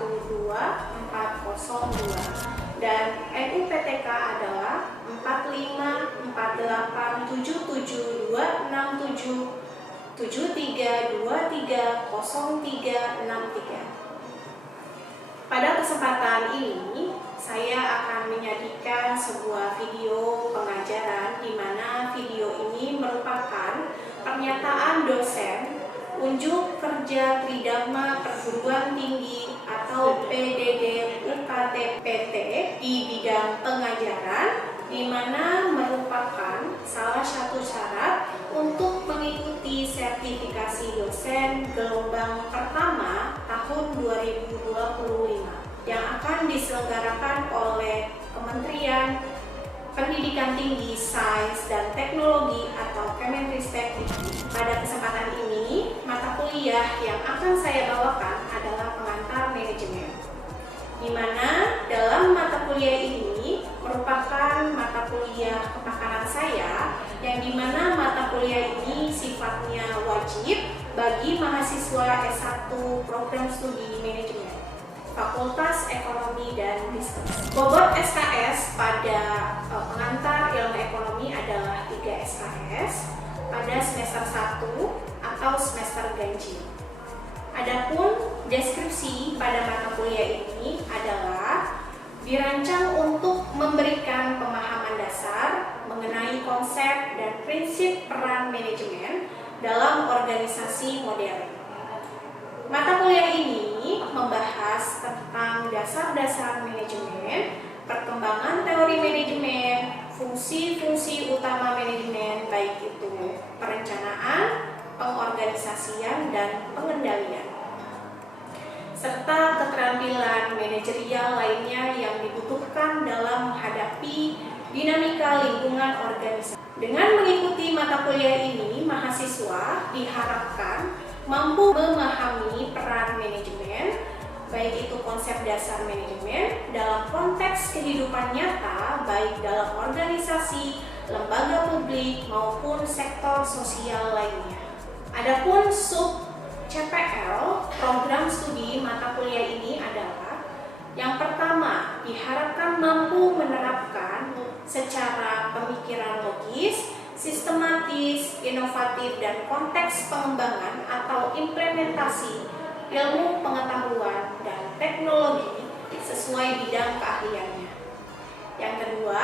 12402 dan NUPTK adalah 4548726773230363. Pada kesempatan ini, saya akan menyajikan sebuah video pengajaran di mana video ini merupakan pernyataan dosen unjuk kerja Tridharma Perguruan Tinggi atau PDD UKT-PT di bidang pengajaran, di mana merupakan salah satu syarat untuk mengikuti sertifikasi dosen gelombang pertama tahun 2025 yang akan diselenggarakan oleh Kementerian Pendidikan Tinggi, Sains, dan Teknologi atau Kemenristek. Pada kesempatan ini, mata kuliah yang akan saya bawakan adalah pengantar manajemen, di mana dalam mata kuliah ini merupakan mata kuliah kepakaran saya, yang dimana mata kuliah ini sifatnya wajib bagi mahasiswa S1 program studi manajemen Fakultas Ekonomi dan Bisnis. Bobot SKS pada pengantar ilmu ekonomi adalah 3 SKS pada semester 1 atau semester ganjil. Adapun deskripsi pada mata kuliah ini adalah dirancang untuk memberikan pemahaman dasar mengenai konsep dan prinsip peran manajemen dalam organisasi modern. Mata kuliah ini membahas tentang dasar-dasar manajemen, perkembangan teori manajemen, fungsi-fungsi utama manajemen, baik itu perencanaan, pengorganisasian, dan pengendalian, serta keterampilan manajerial lainnya yang dibutuhkan dalam menghadapi dinamika lingkungan organisasi. Dengan mengikuti mata kuliah ini, mahasiswa diharapkan mampu memahami peran manajemen, baik itu konsep dasar manajemen dalam konteks kehidupan nyata, baik dalam organisasi, lembaga publik, maupun sektor sosial lainnya. Adapun sub CPL program studi mata kuliah ini adalah: yang pertama, diharapkan mampu menerapkan secara pemikiran logis, sistematis, inovatif, dan konteks pengembangan atau implementasi ilmu pengetahuan dan teknologi sesuai bidang keahliannya. Yang kedua,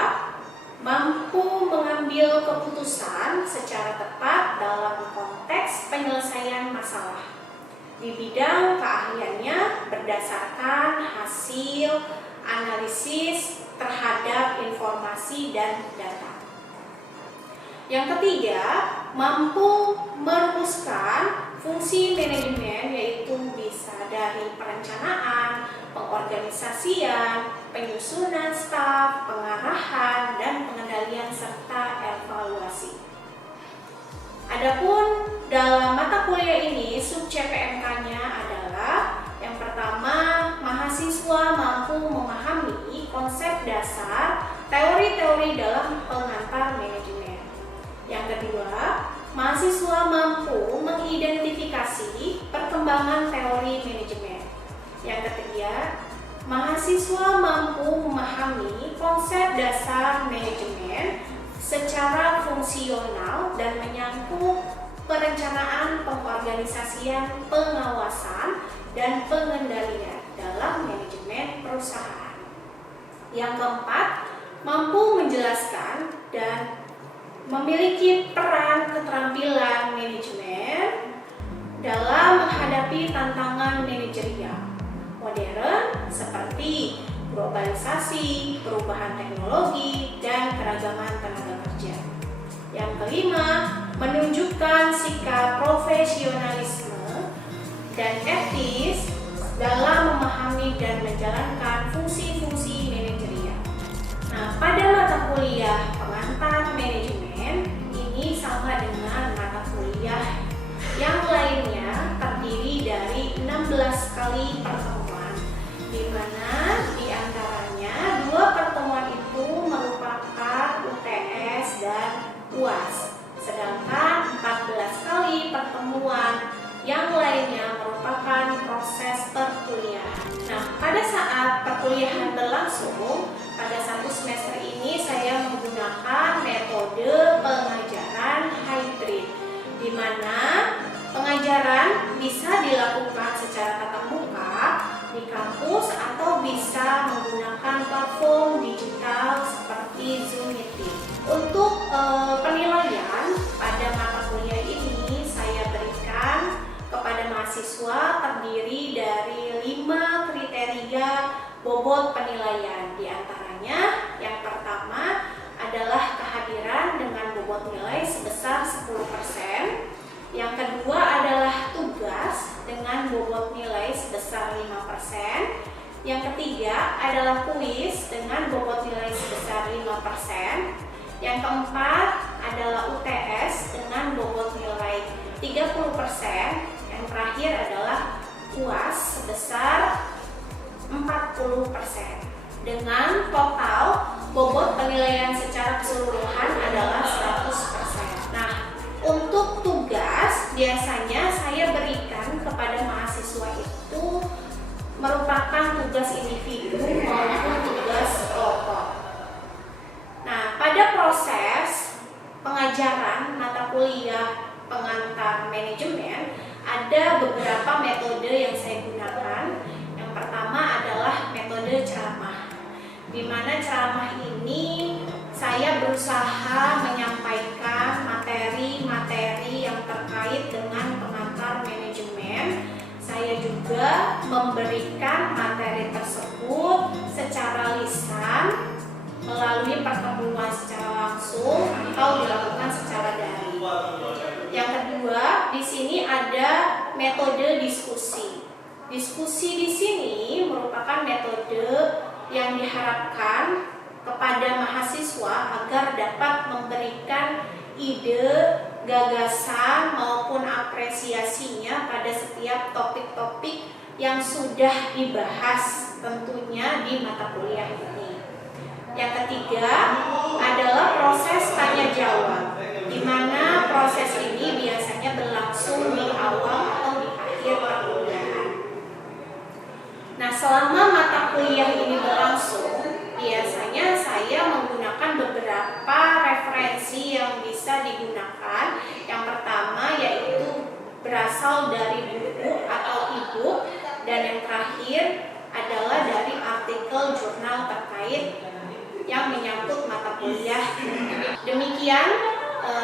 mampu mengambil keputusan secara tepat dalam konteks penyelesaian masalah di bidang keahliannya berdasarkan hasil analisis terhadap informasi dan data. Yang ketiga, mampu merumuskan fungsi manajemen, yaitu bisa dari perencanaan, pengorganisasian, penyusunan staf, pengarahan, dan pengendalian serta evaluasi. Adapun dalam mata kuliah ini sub CPMK-nya adalah: yang pertama, mahasiswa mampu memahami konsep dasar teori-teori dalam pengantar manajemen. Yang kedua, mahasiswa mampu mengidentifikasi perkembangan teori manajemen. Yang ketiga, mahasiswa mampu memahami konsep dasar manajemen secara fungsional dan menyangkut perencanaan, pengorganisasian, pengawasan, dan pengendalian dalam manajemen perusahaan. Yang keempat, mampu menjelaskan dan memiliki peran keterampilan manajemen dalam menghadapi tantangan manajerial modern seperti globalisasi, perubahan teknologi, dan keragaman tenaga kerja. Yang kelima, menunjukkan sikap profesionalisme dan etis dalam memahami dan menjalankan fungsi-fungsi manajerial. Nah, pada mata kuliah pengantar manajemen ini sama dengan mata kuliah yang lainnya, terdiri dari 16 kali pertemuan, di mana di antaranya 2 pertemuan itu merupakan UTS dan UAS, sedangkan 14 kali pertemuan yang lainnya merupakan proses perkuliahan. Nah, semester ini saya menggunakan metode pengajaran hybrid, di mana pengajaran bisa dilakukan secara tatap muka di kampus atau bisa menggunakan platform digital seperti Zoom Meeting. Untuk penilaian pada mata kuliah ini saya berikan kepada mahasiswa terdiri dari 5 kriteria bobot penilaian. Di antaranya yang pertama adalah kehadiran dengan bobot nilai sebesar 10%. Yang kedua adalah tugas dengan bobot nilai sebesar 5%. Yang ketiga adalah kuis dengan bobot nilai sebesar 5%. Yang keempat adalah UTS dengan bobot nilai 30%. Yang terakhir adalah UAS sebesar 40%. Dengan total bobot penilaian secara keseluruhan adalah 100%. Nah, untuk tugas biasanya saya berikan kepada mahasiswa itu merupakan tugas individu maupun tugas kelompok. Nah, pada proses pengajaran mata kuliah pengantar manajemen ada beberapa metode yang saya gunakan. Yang pertama adalah metode ceramah, di mana ceramah ini saya berusaha menyampaikan materi-materi yang terkait dengan pengantar manajemen. Saya juga memberikan materi tersebut secara lisan melalui pertemuan secara langsung atau dilakukan secara daring. Yang kedua, di sini ada metode diskusi. Diskusi di sini merupakan metode yang diharapkan kepada mahasiswa agar dapat memberikan ide, gagasan maupun apresiasinya pada setiap topik-topik yang sudah dibahas tentunya di mata kuliah ini. Yang ketiga adalah proses tanya jawab, di mana proses ini biasanya berlangsung di awal atau di akhir perkuliahan. Nah, selama mata kuliah ini berlangsung, biasanya saya menggunakan beberapa referensi yang bisa digunakan. Yang pertama yaitu berasal dari buku atau e-book, dan yang terakhir adalah dari artikel jurnal terkait yang menyangkut mata kuliah. Demikian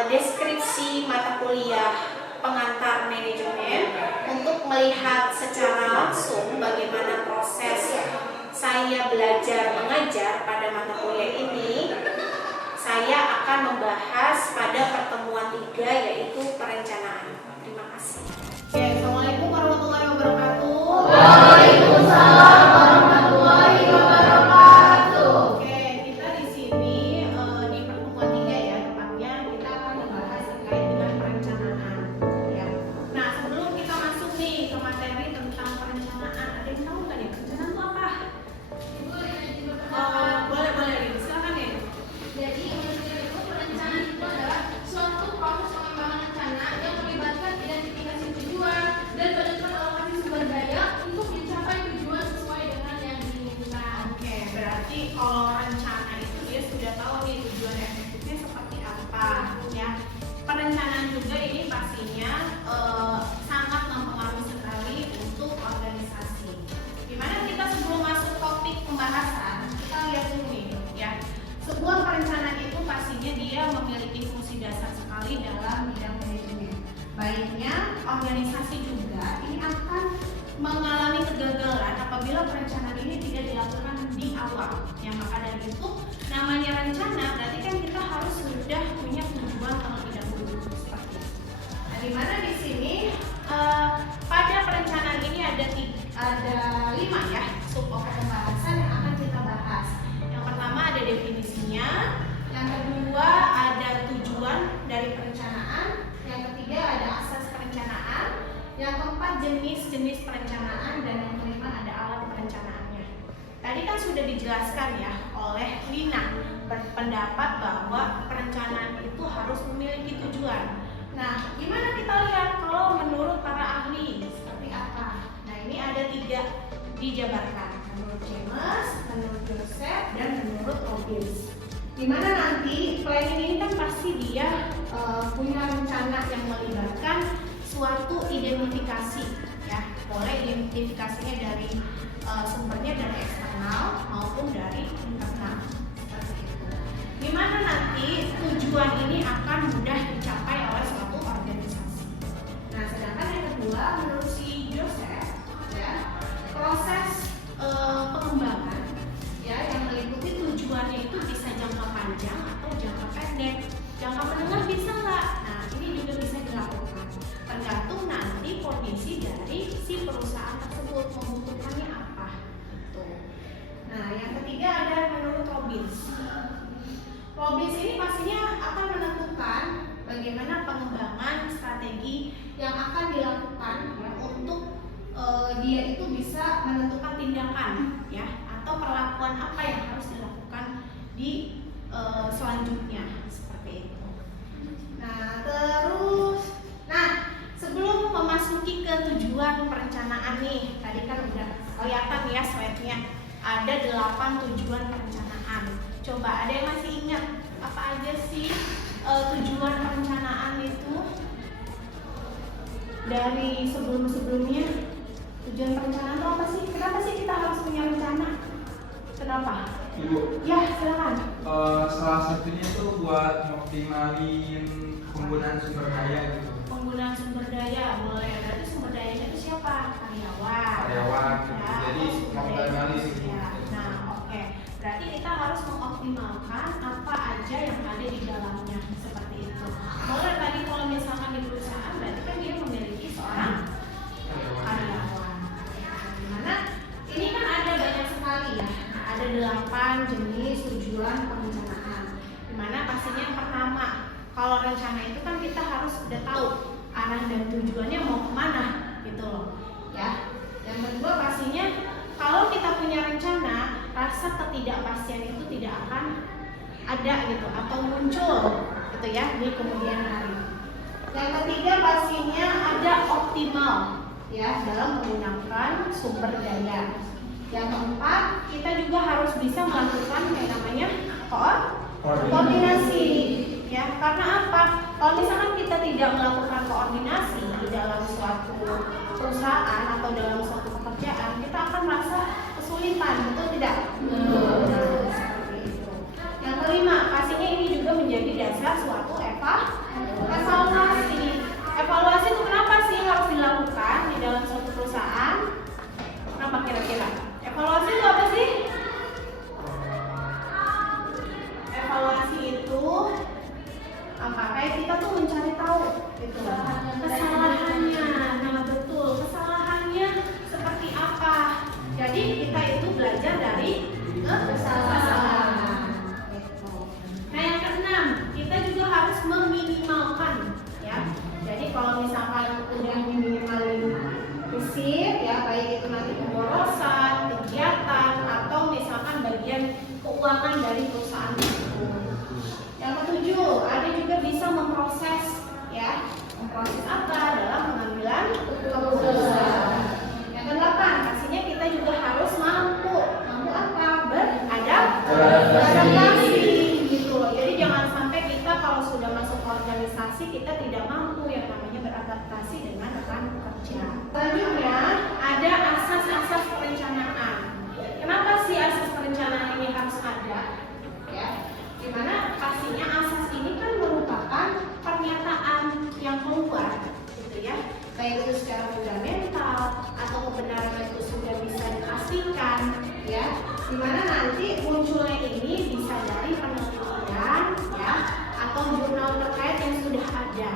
deskripsi mata kuliah pengantar manajemen. Untuk melihat secara langsung bagaimana proses saya belajar mengajar pada mata kuliah ini, saya akan membahas pada pertemuan 3 yaitu perencanaan. Terima kasih. Oke, Assalamualaikum warahmatullahi wabarakatuh. Waalaikumsalam warahmatullahi wabarakatuh. Oke, kita di sini di pertemuan 3 ya, tepatnya kita akan membahas terkait dengan perencanaan. Ya. Nah, sebelum kita masuk nih ke materi tentang perencanaan, ada yang tahu nggak nih perencanaan itu apa? Boleh, silakan ya. Jadi perencanaan itu adalah suatu proses pengembangan rencana yang melibatkan identifikasi tujuan dan penentuan alokasi sumber daya untuk mencapai tujuan sesuai dengan yang diinginkan. Oke, berarti kalau rencana itu dia sudah tahu nih tujuan efektifnya seperti apa ya. Perencanaan juga ini pastinya sangat mempengaruhi sekali untuk organisasi. Dimana kita sebelum masuk topik pembahasan, kita lihat dulu nih ya. Sebuah perencanaan itu pastinya dia memiliki fungsi dasar sekali dalam bidang manajemen. Baiknya organisasi juga ini akan mengalami kegagalan apabila perencanaan ini tidak dilakukan di awal. Ya, maka dari itu namanya rencana berarti kan kita harus sudah punya tujuan terlebih dahulu seperti itu. Nah, di mana di sini pada perencanaan ini ada 5 ya sub-pokok pembahasan yang akan kita bahas. Yang pertama ada definisinya, yang kedua ada tujuan dari perencanaan, yang ketiga ada asas perencanaan, yang keempat jenis-jenis perencanaan, dan yang kelima ada alat perencanaannya. Tadi kan sudah dijelaskan ya oleh Lina, berpendapat bahwa perencanaan itu harus memiliki tujuan. Nah, gimana kita lihat kalau menurut para ahli seperti apa? Nah, ini ada 3 dijabarkan menurut James, menurut Joseph, dan menurut Robbins. Dimana nanti planning ini kan pasti dia punya rencana yang melibatkan suatu identifikasi, ya. Boleh identifikasinya dari sumbernya dari eksternal maupun dari internal. Seperti itu. Dimana nanti tujuan ini akan mudah dicapai oleh suatu organisasi. Nah, sedangkan yang kedua menurut si Joseph, ya, proses pengembangan, ya, yang meliputi tujuannya itu bisa jangka panjang atau jangka pendek. Jangka menengah bisa nggak? Nah, ini juga bisa dilakukan. Tergantung nanti kondisi dari si perusahaan tersebut membutuhkannya apa. Gitu. Nah, yang ketiga ada menurut Robbins. Robbins ini pastinya akan menentukan bagaimana pengembangan strategi yang akan dilakukan, ya, untuk dia itu bisa menentukan tindakan, ya, atau perlakuan apa yang harus dilakukan di selanjutnya, seperti itu. Nah, sebelum memasuki ke tujuan perencanaan nih, tadi kan udah kelihatan ya slide-nya, ada 8 tujuan perencanaan. Coba ada yang masih ingat apa aja sih tujuan perencanaan itu dari sebelum-sebelumnya? Tujuan perencanaan itu apa sih? Kenapa sih kita harus punya rencana? Kenapa? Ibu, Ya, silakan. salah satunya tuh buat ngoptimalin penggunaan sumber daya gitu. Penggunaan sumber daya boleh. Berarti sumber dayanya itu siapa? Karyawan. Karyawan gitu. Ya, Jadi ngoptimalin gitu. ya. Nah, oke. Berarti kita harus mengoptimalkan apa aja yang ada di dalamnya, seperti itu. Boleh tadi kalau misalkan di perusahaan berarti kan dia memiliki seorang karyawan. Dimana ini kan ada banyak sekali, ya. Ada 8 jenis tujuan perencanaan. Dimana pastinya yang pertama, kalau rencana itu kan kita harus udah tahu arah dan tujuannya mau kemana, gitu loh, ya. Yang kedua pastinya kalau kita punya rencana, rasa ketidakpastian itu tidak akan ada gitu atau muncul, gitu ya, di kemudian hari. Yang ketiga pastinya ada optimal, ya, dalam menggunakan sumber daya. Yang keempat, kita juga harus bisa melakukan yang namanya koordinasi, ya. Karena apa? Kalau misalkan kita tidak melakukan koordinasi di dalam suatu perusahaan atau dalam suatu pekerjaan, kita akan merasa kesulitan, betul tidak? Nah, seperti itu. Yang kelima, pastinya ini juga menjadi dasar suatu evaluasi. Evaluasi itu kenapa sih harus dilakukan di dalam suatu perusahaan? Kenapa kira-kira? Evaluasi itu apa sih? Evaluasi itu apa? Kayak kita tuh mencari tahu gitu. Kesalahannya. Nah, betul. Kesalahannya seperti apa? Jadi kita itu belajar dari kesalahan. Gitu. Nah, yang keenam, kita juga harus meminimalkan, ya. Jadi kalau misalkan udah minimalisir, ya, baik itu nanti pemborosan, kegiatan, atau misalkan bagian keuangan dari perusahaan tersebut. Yang ketujuh, ada juga bisa memproses, ya. Memproses apa? Dalam pengambilan keputusan. Yang kedelapan, pastinya kita juga harus mampu apa? Beradaptasi, gitu. Jadi jangan sampai kita kalau sudah masuk organisasi kita tidak mampu yang namanya beradaptasi dengan rekan kerja. Selanjutnya ada asas-asas perencanaan. Kenapa sih asas perencanaan ini harus ada? Ya, dimana pastinya asas ini kan merupakan pernyataan yang keluar, gitu ya. Baik itu secara fundamental atau kebenaran itu sudah bisa dipastikan, ya. Dimana nanti munculnya ini bisa dari penelitian, ya, atau jurnal terkait yang sudah ada.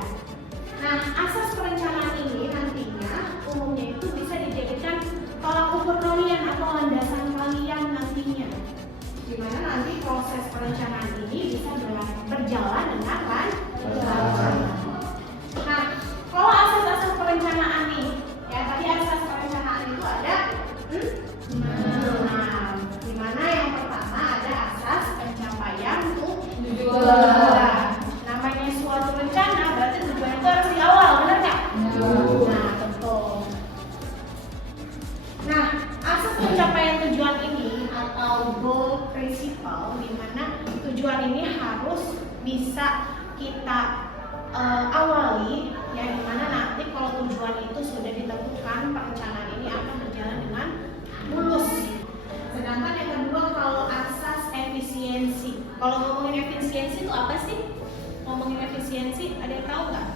Nah, asas perencanaan ini nantinya umumnya itu bisa dijadikan tolak ukur kalian atau landasan kalian nantinya. Dimana nanti proses perencanaan ini bisa berjalan dengan lancar. Nah, kalau asas-asas perencanaan nih, ya, tadi asas perencanaan itu ada 6. Dimana yang pertama ada asas pencapaian tujuan. Namanya suatu rencana berarti tujuan ini harus bisa kita awali, ya, dimana nanti kalau tujuan itu sudah ditentukan, perencanaan ini akan berjalan dengan mulus. Sedangkan yang kedua, kalau asas efisiensi. Kalau ngomongin efisiensi itu apa sih? Ngomongin efisiensi, ada yang tahu nggak?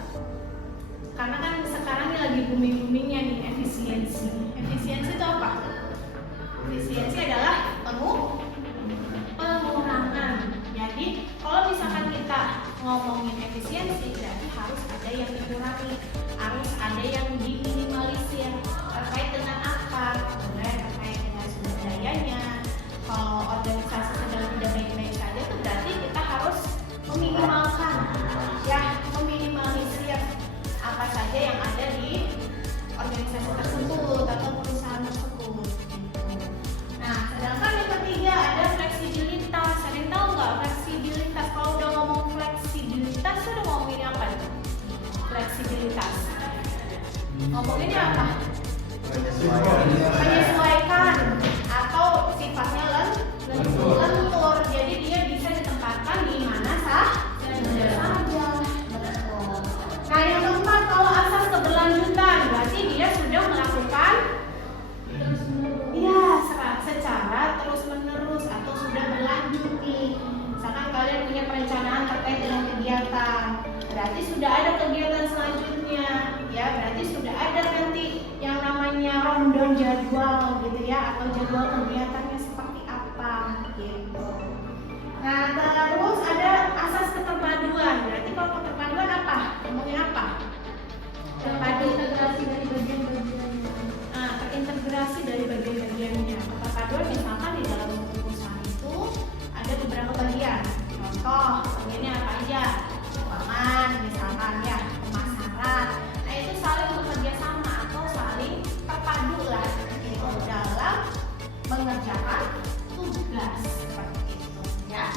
Karena kan sekarang ini lagi booming-boomingnya nih efisiensi. Efisiensi itu apa? Efisiensi adalah pengurangan. Jadi kalau misalkan kita ngomongin efisiensi, berarti harus ada yang dikurangi, harus ada yang diminimalisir. Terkait dengan apa? Mulai terkait dengan sumber dayanya. Kalau organisasi sedang tidak baik-baik saja, itu berarti kita harus meminimalkan, ya, meminimalisir apa saja yang ada di organisasi tersebut atau perusahaan tersebut. Nah, sedangkan yang ketiga ada fleksibilitas. Ada yang tahu nggak fleksibilitas? Kalau udah ngomong fleksibilitas, udah ngomongin apa? Fleksibilitas. Ngomonginnya apa? Menyesuaikan atau sifatnya lentur. Jadi dia bisa ditempatkan di mana saja. Nah, yang keempat, kalau asas keberlanjutan, berarti dia sudah melakukan secara terus menerus atau sudah berlanjut nih. Misalkan kalian punya perencanaan terkait dengan kegiatan, berarti sudah ada kegiatan selanjutnya, ya, berarti sudah ada nanti yang namanya rundown jadwal gitu ya, atau jadwal kegiatannya seperti apa gitu. Nah, terus ada asas keterpaduan. Berarti kalau keterpaduan apa? Ngomongin apa? Terpadu, integrasi dari bagian-bagiannya. Nah, terintegrasi dari bagian-bagiannya. Keterpaduan misalkan di dalam perusahaan itu ada beberapa bagian. Contoh, bagiannya apa aja? Keuangan, misalkan, ya, pemasaran. Nah, itu saling bekerja sama atau saling terpadu lah gitu dalam mengerjakan tugas seperti itu, ya.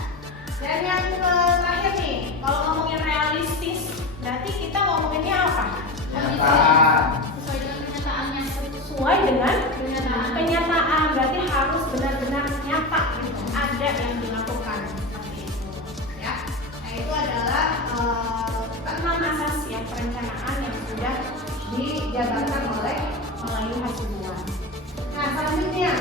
Dan yang terakhir nih, kalau ngomongin realistis, berarti kita ngomonginnya apa? Sesuai dengan kenyataannya. Sesuai dengan kenyataan, berarti harus benar-benar nyata gitu, ada yang dilakukan seperti itu, ya. Nah, itu adalah 6 asas yang perencanaan yang sudah dijabarkan oleh Melayu Hasibuan. Nah, selanjutnya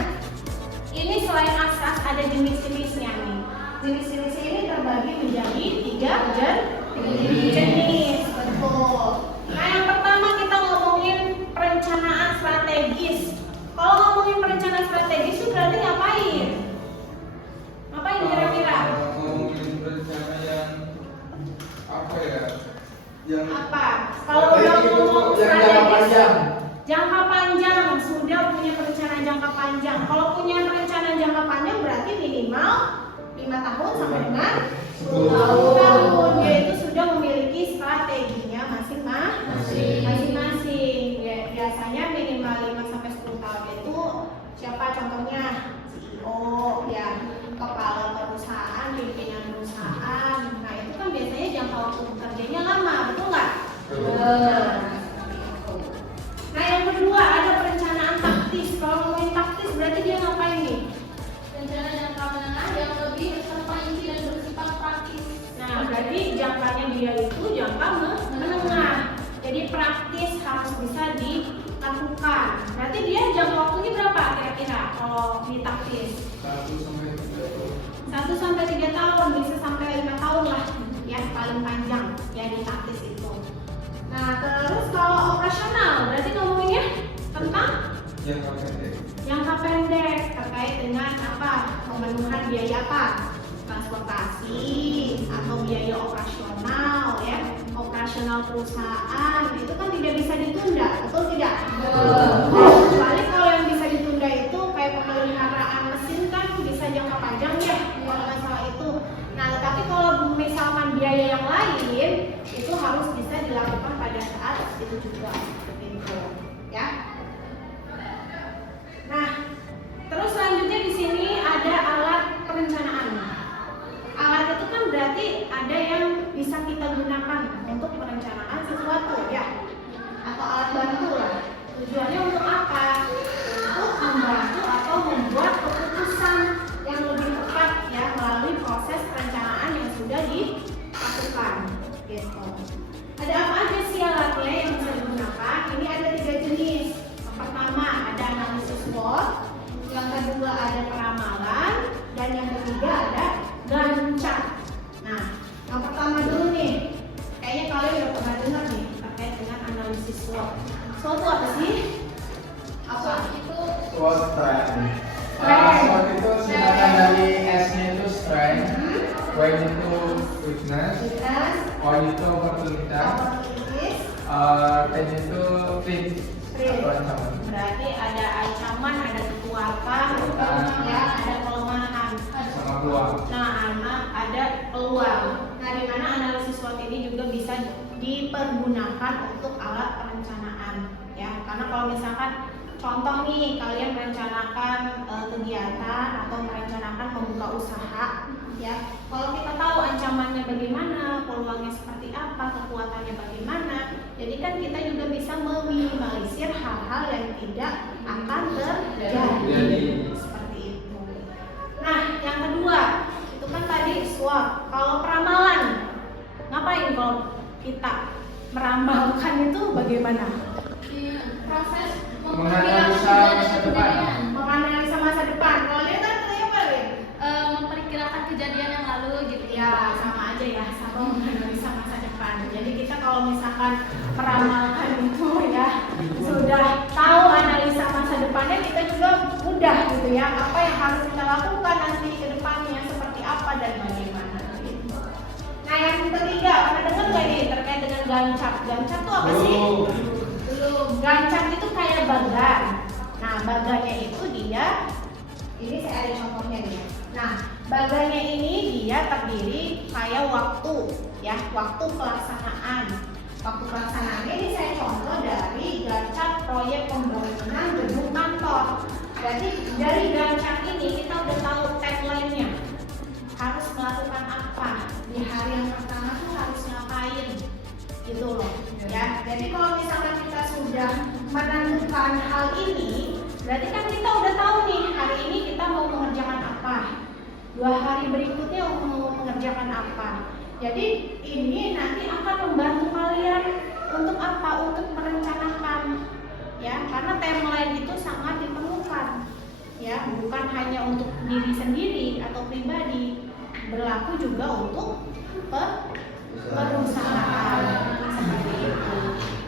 ini selain asas ada jenis-jenisnya nih. Jenis-jenisnya ini terbagi menjadi 3 jenis, betul. Nah, yang pertama kita ngomongin perencanaan strategis. Kalau ngomongin perencanaan strategis itu berarti ngapain? Ngapain kira-kira? Ngomongin rencana yang apa ya? Yang Apa? Kalau udah ngomong strategis, jangka panjang, sudah punya perencanaan jangka panjang. Kalau punya perencanaan jangka panjang berarti minimal 5 tahun sampai dengan 10 tahun. Yaitu sudah memiliki strateginya masing-masing. Ya, biasanya minimal 5 sampai 10 tahun itu siapa contohnya? CEO, ya, kepala perusahaan, pimpinan perusahaan. Nah, itu kan biasanya jangka waktu bekerjanya lama, betul nggak? Nah, yang kedua ada perencanaan taktis. Kalau ngomongin taktis berarti dia ngapain nih? Rencana jangka menengah yang lebih terperinci dan bersifat praktis. Nah, berarti jangkanya dia itu jangka menengah. Jadi praktis harus bisa dilakukan. Berarti dia jangka waktunya berapa kira-kira kalau di taktis? 1 sampai 3 tahun, bisa sampai 5 tahun lah, ya, paling panjang ya di taktis itu. Nah, terus kalau operasional berarti ngomonginnya tentang jangka pendek terkait dengan apa? Pemenuhan biaya apa? Transportasi atau biaya operasional, ya, operasional perusahaan itu kan tidak bisa ditunda, betul tidak? Kecuali kalau yang bisa ditunda itu kayak pemeliharaan mesin kan bisa jangka panjang ya, kalau masalah itu. Nah, tapi kalau misalkan biaya yang lain itu harus bisa dilakukan pada saat itu juga, gitu, ya. Nah, terus selanjutnya di sini ada alat perencanaan. Alat itu kan berarti ada yang bisa kita gunakan untuk perencanaan sesuatu, ya, atau alat bantu lah. Tujuannya untuk apa? SWOT trend. SWOT itu singkatan dari S-nya itu strength, W itu weakness, O itu opportunitas, T itu threat atau ancaman. Berarti ada ancaman, ada kekuatan, ya, ada kelemahan, Sama peluang. nah ada peluang. Nah, di mana analisis SWOT ini juga bisa dipergunakan untuk alat perencanaan, ya. Karena kalau misalkan contoh nih, kalian merencanakan kegiatan atau merencanakan membuka usaha, ya. Kalau kita tahu ancamannya bagaimana, peluangnya seperti apa, kekuatannya bagaimana, jadi kan kita juga bisa meminimalisir hal-hal yang tidak akan terjadi. Seperti itu. Nah, yang kedua, itu kan tadi SWOT. Kalau peramalan, ngapain kalau kita meramalkan itu bagaimana? Proses Menganalisa masa depan. Menganalisa masa depan. Kalau dia kan kayak apa, Lin? memperkirakan kejadian yang lalu gitu Ya, sama aja ya, sama menganalisa masa depan. Jadi kita kalau misalkan meramalkan itu ya, sudah tahu analisa masa depannya, kita juga mudah gitu ya, apa yang harus kita lakukan nanti ke depannya, seperti apa dan bagaimana gitu. Nah, yang ketiga, pernah dengar nggak nih terkait dengan Gancat? Gancat tuh apa sih? Belum. Gancat itu kayak bagan. Nah, bagannya itu dia, ini saya ada contohnya nih. Nah, bagannya ini dia terdiri kayak waktu, ya, waktu pelaksanaan. Waktu pelaksanaannya ini saya contoh dari Gancat proyek pembangunan gedung kantor. Berarti dari Gancat ini kita udah tahu tagline-nya. Harus melakukan apa? Di hari yang pertama tuh harus ngapain? Gitu loh, ya. Jadi kalau misalkan kita sudah menentukan hal ini, berarti kan kita udah tahu nih hari ini kita mau mengerjakan apa, 2 hari berikutnya mau mengerjakan apa. Jadi ini nanti akan membantu kalian untuk apa? Untuk merencanakan, ya. Karena timeline itu sangat diperlukan, ya. Bukan hanya untuk diri sendiri atau pribadi, berlaku juga untuk perusahaan. Seperti itu,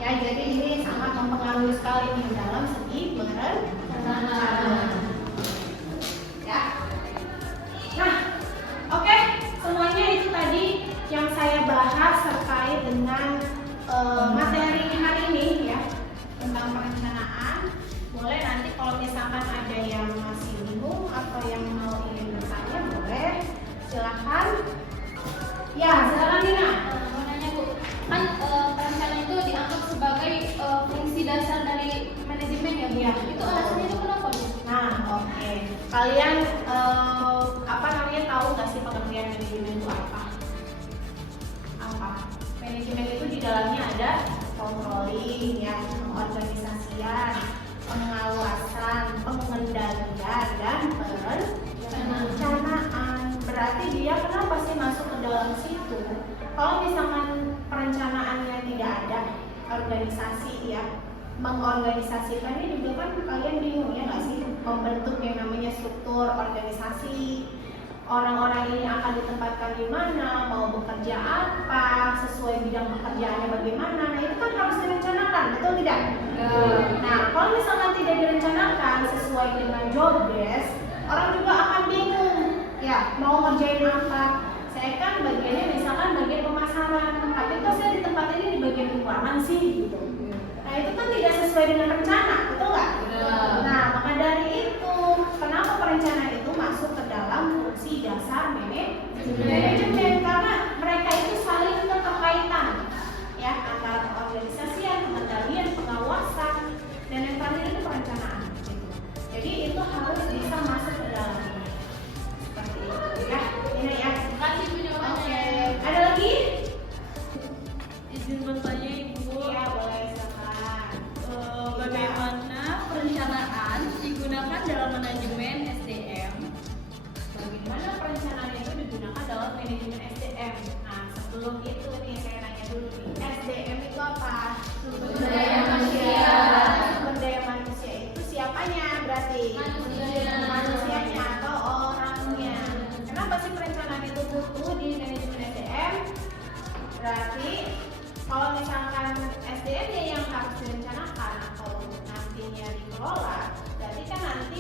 ya. Jadi ini sangat mempengaruhi sekali nih dalam segi perencanaan, ya. Nah, oke, semuanya itu tadi yang saya bahas terkait dengan materi hari ini, ya, tentang perencanaan. Boleh nanti kalau misalkan ada yang masih bingung atau yang mau ingin bertanya, boleh silahkan. Ya, silakan Nina. Mau nanya Bu, kan perencanaan itu dianggap sebagai fungsi dasar dari manajemen ya Bu? Iya. Itu alasannya itu kenapa Bu? Nah, oke. Kalian apa namanya, tahu nggak sih pengertian manajemen itu apa? Apa? Manajemen itu di dalamnya ada controlling, ya, pengorganisasian, pengawasan, pengendalian, dan perencanaan. Berarti dia kenapa sih masuk ke dalam situ? Kalau misalkan perencanaannya tidak ada, organisasi, ya, mengorganisasikannya juga kan kalian bingung, ya nggak sih? Membentuk yang namanya struktur organisasi, orang-orang ini akan ditempatkan di mana, mau bekerja apa, sesuai bidang pekerjaannya bagaimana. Nah, itu kan harus direncanakan, betul tidak? Nah, kalau misalkan tidak direncanakan sesuai dengan job desk, orang juga akan bingung, ya, mau ngerjain apa. Saya kan bagiannya misalkan bagian pemasaran, tapi kok saya di tempat ini di bagian keuangan sih, gitu. Nah, itu kan tidak sesuai dengan rencana, betul nggak? Nah, maka dari itu, kenapa perencanaan itu masuk ke dalam fungsi dasar manajemen? Karena mereka itu saling keterkaitan, ya, antara pengorganisasian, pengendalian, pengawasan, dan yang terakhir itu perencanaan. Gitu. Jadi itu harus bisa masuk ke dalam ini. Seperti itu, ya. Ini ya. Terima kasih Bu jawabannya. Oke. Ada lagi? Izin bertanya Ibu, Iya, boleh silakan. bagaimana perencanaan digunakan dalam manajemen SDM? Bagaimana perencanaan itu digunakan dalam manajemen SDM? Nah, sebelum itu nih saya nanya dulu nih, SDM itu apa? Sumber daya manusia. Sumber daya manusia itu siapanya berarti? Manusianya atau orangnya. Kenapa sih perencanaan itu butuh di manajemen SDM? Berarti kalau misalkan SDM-nya yang harus direncanakan atau nantinya dikelola, berarti kan nanti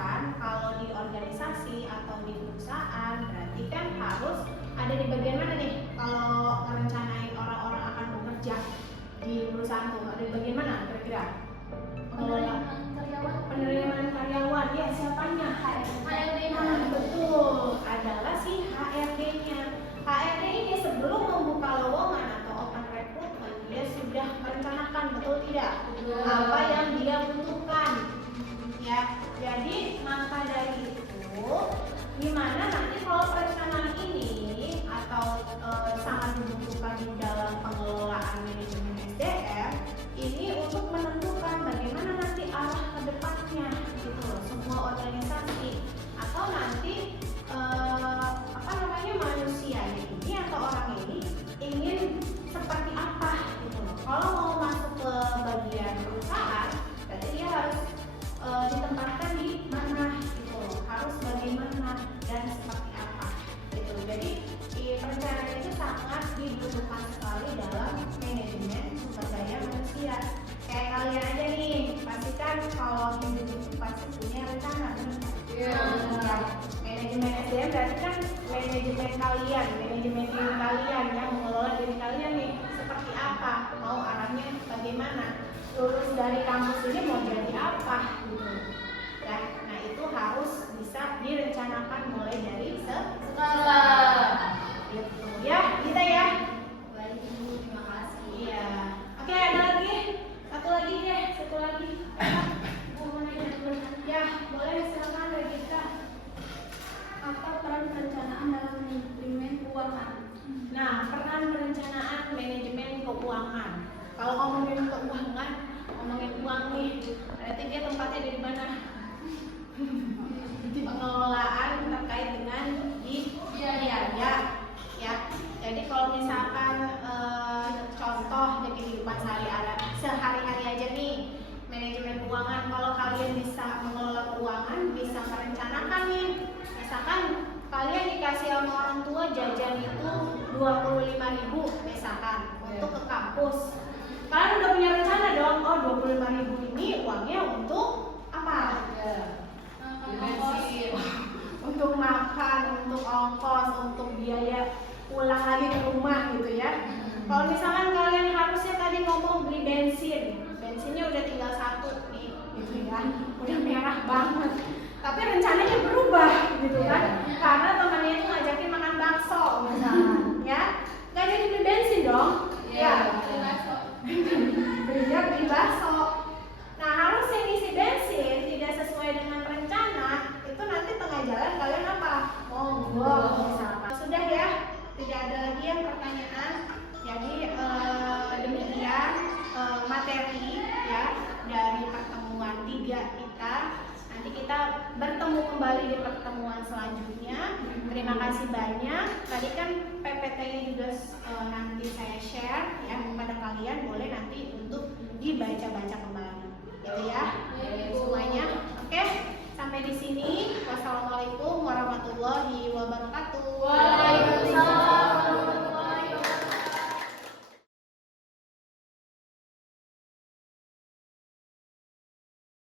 kan kalau di organisasi atau di perusahaan berarti kan harus ada di bagian mana nih kalau merencanain orang-orang akan bekerja di perusahaan tuh, ada di bagian mana kira-kira? Penerimaan karyawan, ya siapanya? HRD. Betul, adalah si HRD-nya. HRD ini sebelum membuka lowongan atau open recruitment dia sudah merencanakan, betul tidak? Apa yang dia butuhkan. Ya, jadi maka dari itu gimana nanti kalau perencanaan ini atau sangat dibutuhkan di dalam pengelolaan manajemen SDM ini untuk menentukan bagaimana nanti arah ke depannya gitu loh, semua organisasi atau nanti manusia ini atau orang ini ingin seperti apa gitu loh. Kalau mau masuk ke bagian perusahaan berarti dia harus ditempatkan di mana gitu loh, harus bagaimana dan seperti apa gitu. Jadi perencanaan itu sangat dibutuhkan sekali dalam manajemen sumber daya manusia. Kayak kalian aja nih, pasti kan kalau hidup itu pasti punya rencana. Manajemen SDM berarti kan manajemen kalian, manajemen diri kalian yang mengelola diri kalian nih seperti apa, mau arahnya bagaimana, lulus dari kampus ini mau jadi apa gitu. Dan nah itu harus bisa direncanakan mulai dari sekarang. Gitu ya, kita ya. Baik Ibu, terima kasih. Iya. Oke, ada lagi? Satu lagi. Bu mau nanya dulu. Ya, boleh silakan Regita. Apa peran perencanaan dalam manajemen keuangan? Nah, peran perencanaan manajemen keuangan. Kalau ngomongin keuangan, ngomongin uang nih, berarti dia tempatnya di mana? Di pengelolaan terkait dengan biaya. Ya. Jadi kalau misalkan contoh di kehidupan sehari-hari aja nih, manajemen keuangan, kalau kalian bisa mengelola keuangan, bisa merencanakan nih. Misalkan kalian dikasih sama orang tua jajan itu 25.000 misalkan untuk ke kampus. Kalian udah punya rencana dong, oh 25.000 ini uangnya untuk apa? Untuk makan, untuk ongkos, untuk biaya pulang lagi ke rumah gitu ya. Kalau misalkan kalian harusnya tadi ngomong beli bensinnya udah tinggal 1 nih gitu ya, udah merah banget. Tapi rencananya berubah gitu kan, karena temannya itu ngajakin makan bakso misalkan, ya nggak jadi beli bensin dong, ya beli bakso. Nah harusnya ngisi bensin tidak sesuai dengan rencana, itu nanti tengah jalan kalian apa? Mogok misalkan. Sudah ya, tidak ada lagi yang pertanyaan. Jadi demikian materi ya dari pertemuan 3 kita. Nanti kita bertemu kembali di pertemuan selanjutnya. Terima kasih banyak. Tadi kan PPT-nya juga nanti saya share ya kepada kalian, boleh nanti untuk dibaca-baca kembali. Gitu ya. Semuanya. Oke, sampai di sini. Wassalamualaikum warahmatullahi wabarakatuh.